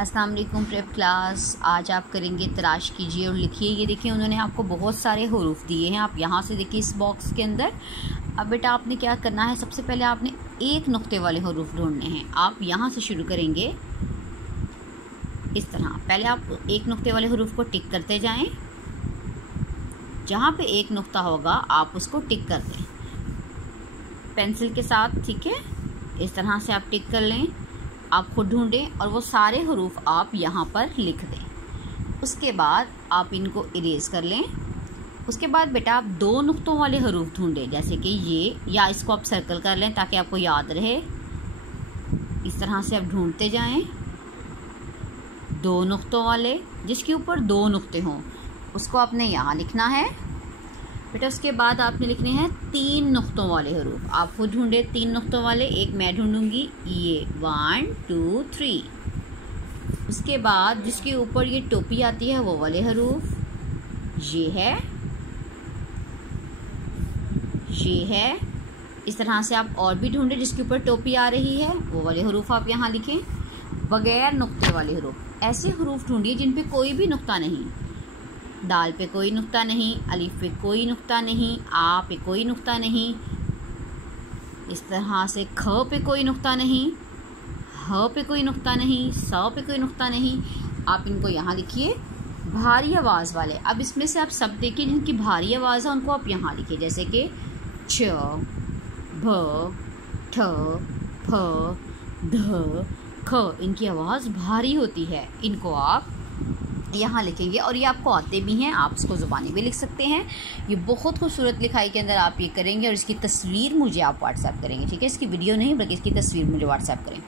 अस्सलाम वालेकुम prep class. आज आप करेंगे तलाश कीजिए और लिखिए। ये देखिए उन्होंने आपको बहुत सारे हरूफ दिए हैं। आप यहाँ से देखिए इस बॉक्स के अंदर। अब बेटा आपने क्या करना है, सबसे पहले आपने एक नुक्ते वाले हरूफ ढूंढने हैं। आप यहाँ से शुरू करेंगे इस तरह। पहले आप एक नुक्ते वाले हरूफ को टिक करते जाएं। जहाँ पे एक नुक्ता होगा आप उसको टिक कर दें पेंसिल के साथ, ठीक है। इस तरह से आप टिक कर लें। आप खुद ढूंढें और वो सारे हरूफ आप यहाँ पर लिख दें। उसके बाद आप इनको इरेज कर लें। उसके बाद बेटा आप दो नुक्तों वाले हरूफ ढूंढें, जैसे कि ये, या इसको आप सर्कल कर लें ताकि आपको याद रहे। इस तरह से आप ढूंढते जाएं। दो नुक्तों वाले, जिसके ऊपर दो नुक्ते हों, उसको आपने यहाँ लिखना है बेटा। उसके बाद आपने लिखने हैं तीन नुक्तों वाले हरूफ। आप खुद ढूंढे तीन नुक्तों वाले, एक मैं ढूंढूंगी, ये 1 2 3। उसके बाद जिसके ऊपर ये टोपी आती है वो वाले हरूफ, ये है। इस तरह से आप और भी ढूंढे जिसके ऊपर टोपी आ रही है, वो वाले हरूफ आप यहाँ लिखें। बगैर नुक्ते वाले हरूफ, ऐसे हरूफ ढूंढिए जिन पे कोई भी नुक्ता नहीं। दाल पे कोई नुक्ता नहीं, अलिफ पे कोई नुक्ता नहीं, आ पे कोई नुक्ता नहीं। इस तरह से ख पे कोई नुक्ता नहीं, ह पे कोई नुक्ता नहीं, स पे कोई नुक्ता नहीं। आप इनको यहाँ लिखिए भारी आवाज़ वाले। अब इसमें से आप सब देखिए जिनकी भारी आवाज़ है उनको आप यहाँ लिखिए, जैसे कि छ, भ, ठ, फ, ध, ख। इनकी आवाज़ भारी होती है, इनको आप यहाँ लिखेंगे। और ये आपको आते भी हैं, आप इसको ज़ुबानी भी लिख सकते हैं। ये बहुत खूबसूरत लिखाई के अंदर आप ये करेंगे और इसकी तस्वीर मुझे आप व्हाट्सएप करेंगे, ठीक है। इसकी वीडियो नहीं बल्कि इसकी तस्वीर मुझे व्हाट्सएप करें।